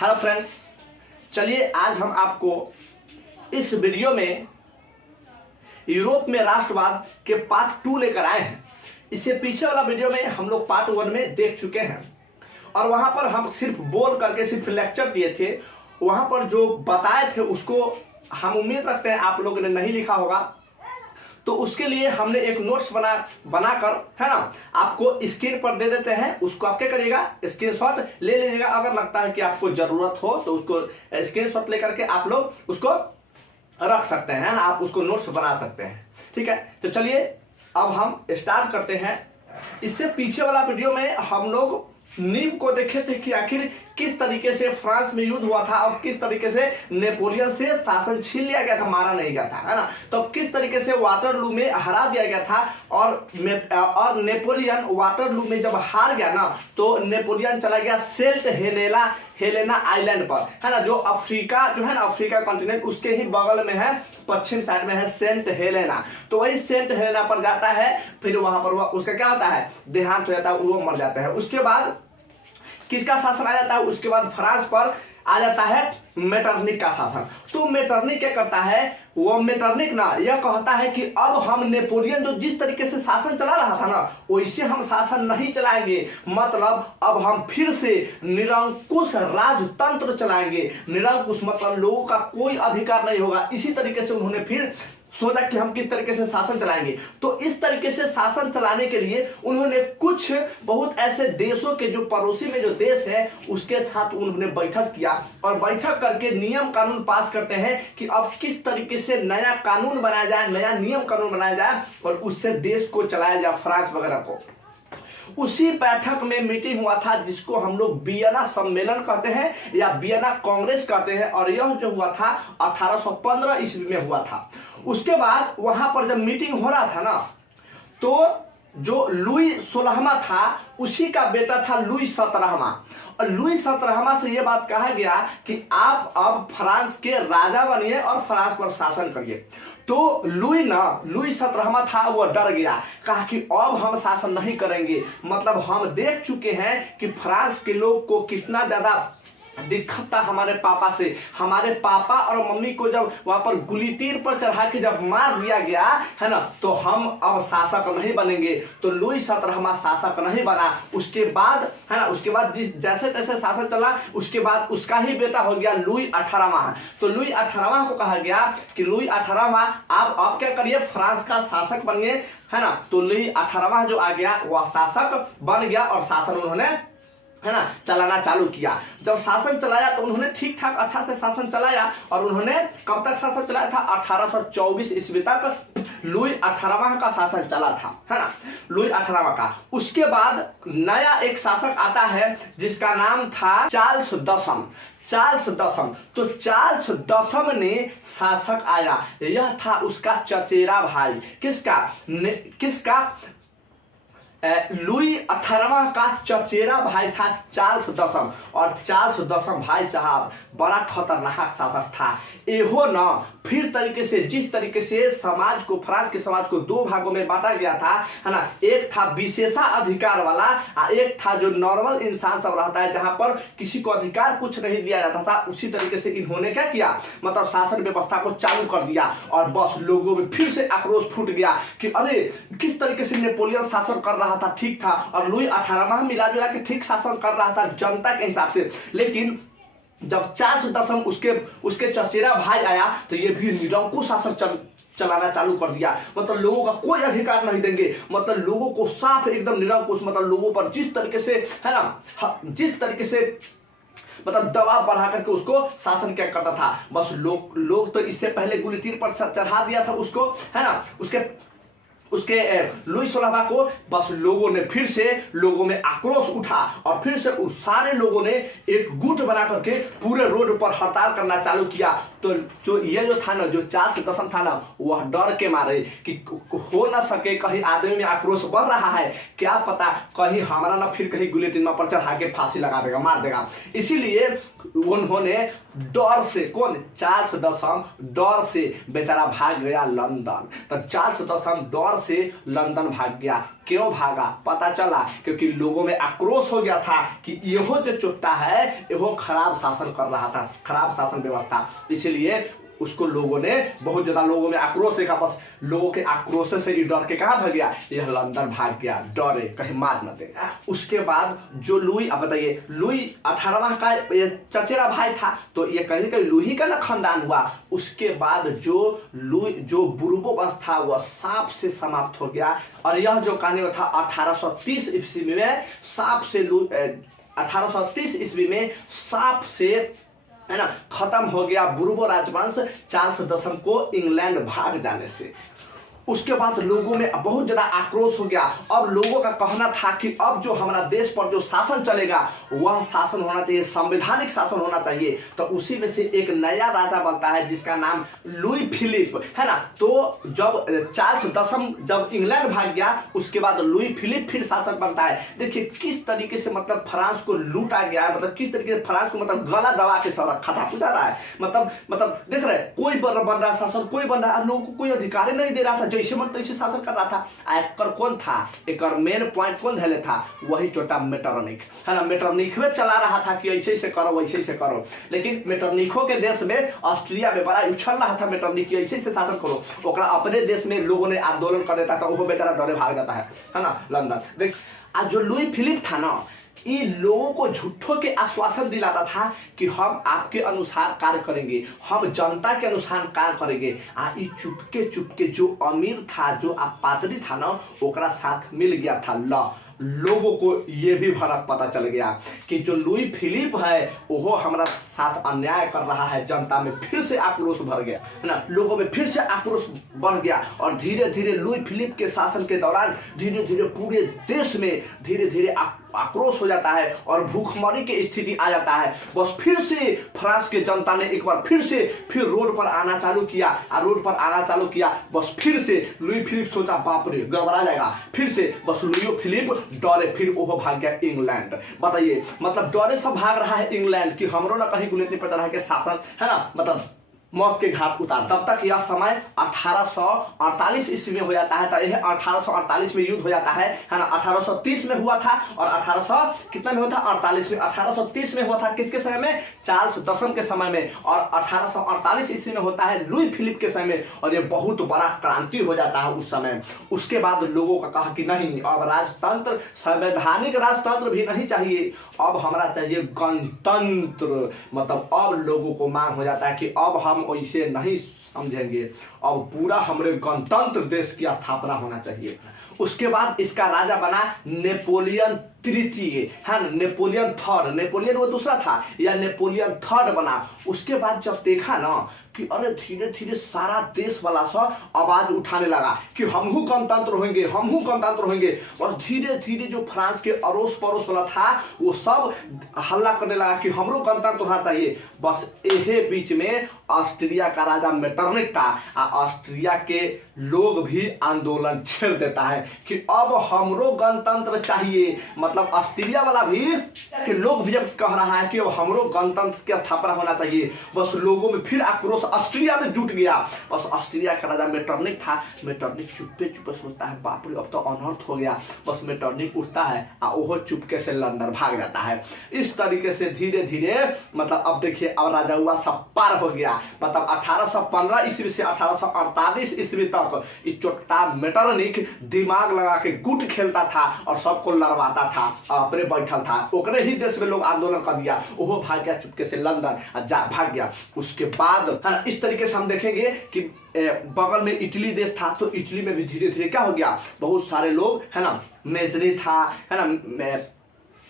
Hello friends, चलिए आज हम आपको इस वीडियो में यूरोप में राष्ट्रवाद के पार्ट 2 लेकर आए हैं। इससे पीछे वाला वीडियो में हम लोग पार्ट 1 में देख चुके हैं और वहां पर हम सिर्फ बोल करके सिर्फ लेक्चर दिए थे। वहां पर जो बताए थे उसको हम उम्मीद रखते हैं आप लोगों ने नहीं लिखा होगा, तो उसके लिए हमने एक नोट्स बनाकर है ना आपको स्क्रीन पर दे देते हैं। उसको आप क्या करिएगा, स्क्रीनशॉट ले लीजिएगा। अगर लगता है कि आपको जरूरत हो तो उसको स्क्रीनशॉट लेकर के आप लोग उसको रख सकते हैं ना, आप उसको नोट्स बना सकते हैं। ठीक है, तो चलिए अब हम स्टार्ट करते हैं। इससे पीछे वाला वीडियो में हम लोग नींव को देखे थे कि आखिर किस तरीके से फ्रांस में युद्ध हुआ था और किस तरीके से नेपोलियन से शासन छीन लिया गया था, मारा नहीं गया था, है ना। तो किस तरीके से वाटरलू में हरा दिया गया था और नेपोलियन वाटरलू में जब हार गया ना तो नेपोलियन चला गया सेंट हेलेना आइलैंड पर, है ना, जो अफ्रीका जो है ना, अफ्रीका कॉन्टिनेंट उसके ही बगल में है, पश्चिम साइड में है सेंट हेलेना। तो वही सेंट हेलेना पर जाता है, फिर वहां पर उसका क्या होता है, देहांत हो जाता है, वो मर जाता है। उसके बाद किसका शासन आ जाता है, उसके बाद फ्रांस पर आ जाता है मेटरनिक का शासन। तो मेटरनिक क्या करता है, वो मेटरनिक ना यह कहता है कि अब हम नेपोलियन जो जिस तरीके से शासन चला रहा था ना वैसे हम शासन नहीं चलाएंगे, मतलब अब हम फिर से निरंकुश राजतंत्र चलाएंगे। निरंकुश मतलब लोगों का कोई अधिकार नहीं होगा। इसी तरीके से उन्होंने फिर सोचा कि हम किस तरीके से शासन चलाएंगे। तो इस तरीके से शासन चलाने के लिए उन्होंने कुछ बहुत ऐसे देशों के जो पड़ोसी में जो देश है उसके साथ उन्होंने बैठक किया और बैठक करके नियम कानून पास करते हैं कि अब किस तरीके से नया कानून बनाया जाए, नया नियम कानून बनाया जाए और उससे देश को चलाया जाए, फ्रांस वगैरह को। उसी बैठक में मीटिंग हुआ था जिसको हम लोग वियना सम्मेलन कहते हैं या वियना कांग्रेस कहते हैं, और यह जो हुआ था 1815 ईस्वी में हुआ था। उसके बाद वहां पर जब मीटिंग हो रहा था ना तो जो लुई 16वां था उसी का बेटा था लुई 17वां, और लुई 17वां से यह बात कहा गया कि आप अब फ्रांस के राजा बनिए और फ्रांस पर शासन करिए। तो लुई 17वां था, वो डर गया, कहा कि अब हम शासन नहीं करेंगे, मतलब हम देख चुके हैं कि फ्रांस के लोग को कितना ज्यादा दिक्कत था हमारे पापा से। हमारे पापा और मम्मी को जब वहां पर गुलिटीर पर चढ़ा के जब मार दिया गया है ना, तो हम अब शासक नहीं बनेंगे। तो लुई 17वां शासक नहीं बना। उसके बाद है ना, उसके बाद जैसे तैसे शासन चला, उसके बाद उसका ही बेटा हो गया लुई 18वां। तो लुई 18वां को कहा गया कि लुई 18वां आप क्या करिए, फ्रांस का शासक बनिए, है ना। तो लुई 18वां जो आ गया वह शासक बन गया और शासन उन्होंने है ना चलाना चालू किया। जब शासन चलाया तो उन्होंने ठीक ठाक अच्छा से शासन चलाया और उन्होंने कब तक शासन चलाया था, 1824 ईस्वी तक लुई 18वां का शासन चला था, है ना, लुई 18वां का। उसके बाद नया एक शासक आता है जिसका नाम था चार्ल्स दशम। तो चार्ल्स दशम ने शासक आया, यह था उसका चचेरा भाई। किसका लुई 18वां का चचेरा भाई था चार्ल्स दशम। और चार्ल्स दशम भाई साहब बड़ा खतरनाक शासक था। एहो ना फिर तरीके से जिस तरीके से समाज को, फ्रांस के समाज को दो भागों में बांटा गया था, है ना, एक था विशेषाधिकार वाला और एक था जो नॉर्मल इंसान सब रहता है जहां पर किसी को अधिकार कुछ नहीं दिया जाता था। उसी तरीके से इन्होंने क्या किया, मतलब शासन व्यवस्था को चालू कर दिया और बस लोगों में फिर से आक्रोश फूट गया कि अरे किस तरीके से नेपोलियन शासन कर रहा था, ठीक था, और लुई 18वां मिला जुला के ठीक शासन कर रहा था जनता के हिसाब से। लेकिन जब चार्ल्स दशम उसके चचेरा भाई आया तो ये भी निरंकुश शासन चलाना चालू कर दिया। मतलब लोगों का कोई अधिकार नहीं देंगे, मतलब लोगों को साफ एकदम निरंकुश, मतलब लोगों पर जिस तरीके से है ना, जिस तरीके से मतलब दबाव बढ़ा करके उसको शासन क्या करता था। बस लोग तो इससे पहले गुलिटीर पर चढ़ा दिया था उसको, है ना, उसके लुई 16वां को। बस लोगों ने फिर से लोगों में आक्रोश उठा और फिर से उस सारे लोगों ने एक गुट बना करके पूरे रोड पर हड़ताल करना चालू किया। तो जो था ना, जो चार्ल्स दशम था ना, वह डर के मारे कि हो ना सके कहीं आदमी में आक्रोश बढ़ रहा है, क्या पता कहीं हमारा ना फिर कहीं गुलेटिन पर चढ़ा के फांसी लगा देगा, मार देगा। इसीलिए उन्होंने डर से, चार्ल्स दशम डर से बेचारा भाग गया लंदन। तो चार्ल्स दशम डर से लंदन भाग गया। क्यों भागा? पता चला क्योंकि लोगों में आक्रोश हो गया था कि यहो जो चुट्टा है यहो खराब शासन कर रहा था, खराब शासन व्यवस्था, इसलिए उसको लोगों ने बहुत ज्यादा लोगों में आक्रोश देखा। बस लोगों के आक्रोश से ही डर के कहाँ भाग गया? यह लंदन भाग गया, डरे कहीं मार न दे। उसके बाद जो लुई, अब बताइए, लुई 18वां का चचेरा भाई था, तो ये कहीं कहीं लुई का ना खानदान हुआ। उसके बाद जो बुर्बो वंश था वह सांप से समाप्त हो गया। और यह जो कहानी था 1830 ईस्वी में सांप से 1830 ईस्वी में सांप से है ना खत्म हो गया बुर्बो राजवंश चार्ल्स दशम को इंग्लैंड भाग जाने से। उसके बाद लोगों में बहुत ज्यादा आक्रोश हो गया। अब लोगों का कहना था कि अब जो हमारा देश पर जो शासन चलेगा वह शासन होना चाहिए, संवैधानिक शासन होना चाहिए। तो उसी में से एक नया राजा बनता है जिसका नाम लुई फिलिप है ना। तो जब चार्ल्स दशम जब इंग्लैंड भाग गया उसके बाद लुई फिलिप फिर शासक बनता है। देखिए किस तरीके से मतलब फ्रांस को लूटा गया है, मतलब किस तरीके से फ्रांस को मतलब गला दबा के सब रखा था, पूछा रहा है। मतलब देख रहे कोई बन रहा शासन, कोई बन रहा, लोगों को कोई अधिकार नहीं दे रहा था, जैसे मन तैसे शासन कर रहा था। एकर कौन था? एकर मेन पॉइंट कौन धैले था? वही छोटा मेटरनिक है ना। मेटरनिक में चला रहा था कि ऐसे से करो वैसे से करो, लेकिन मेटरनिकों के देश में ऑस्ट्रिया में बड़ा उछल रहा था मेटरनिक ऐसे से शासन करो। ओकरा अपने देश में लोगों ने आंदोलन कर देता था, वो बेचारा डरे भाग जाता है ना लंदन। देख आज जो लुई फिलिप था ना, ये लोगों को झूठों के आश्वासन दिलाता था कि हम आपके अनुसार कार्य करेंगे, हम जनता के अनुसार कार्य करेंगे। ये चुपके चुपके जो अमीर था, जो पादरी था ना, ओकरा साथ मिल गया था। लोगों को ये भी फर्क पता चल गया कि जो लुई फिलिप है वो हमारा साथ अन्याय कर रहा है। जनता में फिर से आक्रोश भर गया है ना, लोगों में फिर से आक्रोश बढ़ गया। और धीरे धीरे लुई फिलिप के शासन के दौरान धीरे धीरे पूरे देश में धीरे धीरे आक्रोश हो जाता है और भूखमरी की स्थिति आ जाता है। बस फिर से फ्रांस के जनता ने एक बार फिर रोड पर आना चालू किया। बस फिर से लुई फिलिप सोचा बाप रे गड़बड़ा जाएगा, फिर से बस लुई फिलिप डरे, फिर वो भाग गया इंग्लैंड। बताइए मतलब डरे सब भाग रहा है इंग्लैंड कि हमरो ना कहीं गुलेट नहीं पता रहा कि शासन है ना, मतलब मौत के घाट उतार। तब तक यह समय 1848 ईस्वी में हो जाता है। तो यह 1848 में युद्ध हो जाता है ना। 1830 में हुआ था और 1800 कितना में हुआ था? 48 में। 1830 में हुआ था किसके समय में? चार्ल्स दशम के समय में। और 1848 ईस्वी में होता है लुई फिलिप के समय में। और ये बहुत बड़ा क्रांति हो जाता है उस समय। उसके बाद लोगों का कहा कि नहीं, अब राजतंत्र, संवैधानिक राजतंत्र भी नहीं चाहिए, अब हमारा चाहिए गणतंत्र। मतलब अब लोगों को मांग हो जाता है कि अब हम वैसे नहीं समझेंगे, अब पूरा हमारे गणतंत्र देश की स्थापना होना चाहिए। उसके बाद इसका राजा बना नेपोलियन तृतीय है ना, नेपोलियन थर्ड। नेपोलियन वो दूसरा था, या नेपोलियन थर्ड बना। उसके बाद जब देखा ना कि अरे धीरे धीरे सारा देश वाला सब आवाज उठाने लगा कि हमहू गणतंत्र होंगे, हमहू गणतंत्र होंगे। और धीरे धीरे जो फ्रांस के अड़ोस पड़ोस वाला था वो सब हल्ला करने लगा कि हमरो गणतंत्र होना चाहिए। बस यही बीच में ऑस्ट्रिया का राजा मेटरनिक था। ऑस्ट्रिया के लोग भी आंदोलन छेड़ देता है कि अब हमरो गणतंत्र चाहिए। मतलब ऑस्ट्रिया वाला भी के लोग भी जब कह रहा है कि अब हमरो गणतंत्र की स्थापना होना चाहिए, बस लोगों में फिर आक्रोश ऑस्ट्रिया में जुट गया। बस ऑस्ट्रिया का राजा मेटरनिक था। मेटरनिक चुपके चुपके सोचता है बाप रे अब तो अनर्थ हो गया। बस मेटरनिक उठता है और वो चुपके से लंदन भाग जाता है। इस तरीके से धीरे धीरे मतलब अब देखिए अब राजा हुआ सब पार हो गया। मतलब 1815 ईस्वी से 1848 ईस्वी तक इस चोटा मेटरनिक दिमाग लगा के गुट खेलता था और सबको लड़वाता था, अपने बैठल था। ओकरे ही देश में लोग आंदोलन कर दिया, वो भाग गया चुपके से लंदन भाग गया। उसके बाद है ना इस तरीके से हम देखेंगे कि बगल में इटली देश था, तो इटली में भी धीरे धीरे क्या हो गया, बहुत सारे लोग है ना, मेजनी था है ना,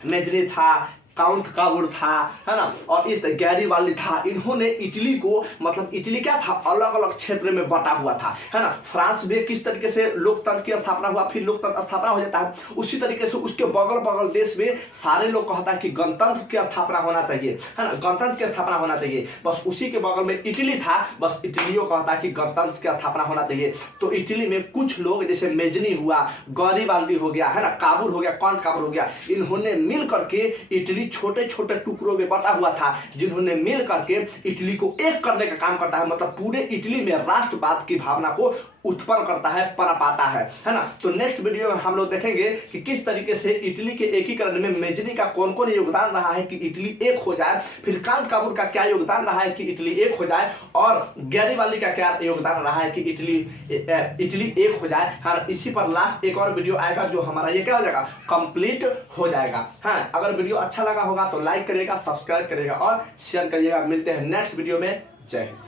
मेजनी था, काउंट काबुर था है ना, और इस गैरीवाल्डी था। इन्होंने इटली को मतलब इटली क्या था, अलग अलग क्षेत्र में बटा हुआ था है ना। फ्रांस में किस तरीके से लोकतंत्र की स्थापना हुआ, फिर लोकतंत्र स्थापना हो जाता है, उसी तरीके से उसके बगल बगल देश में सारे लोग कहता है कि गणतंत्र की स्थापना होना चाहिए है ना, गणतंत्र की स्थापना होना चाहिए। बस उसी के बगल में इटली था, बस इटलियों कहता है कि गणतंत्र की स्थापना होना चाहिए। तो इटली में कुछ लोग जैसे मेजनी हुआ, गैरीवाल्डी हो गया है ना, काबुर हो गया, काउंट काबुर हो गया, इन्होंने मिल करके इटली छोटे छोटे टुकड़ों में बटा हुआ था, जिन्होंने मिल करके इटली को एक करने का काम करता है। मतलब पूरे इटली में राष्ट्रवाद की भावना को उत्पन्न करता है, पनपाता है ना। तो नेक्स्ट वीडियो में हम लोग देखेंगे कि किस तरीके से इटली के एकीकरण में मेजनी का कौन कौन योगदान रहा है कि इटली एक हो जाए, फिर कांट काबूर का क्या योगदान रहा है कि इटली एक हो जाए, और गैरीबाल्दी का क्या योगदान रहा है कि इटली एक हो जाए। हाँ, इसी पर लास्ट एक और वीडियो आएगा जो हमारा ये क्या हो जाएगा, कंप्लीट हो जाएगा। हाँ, अगर वीडियो अच्छा लगा होगा तो लाइक करिएगा, सब्सक्राइब करिएगा और शेयर करिएगा। मिलते हैं नेक्स्ट वीडियो में। जय हिंद।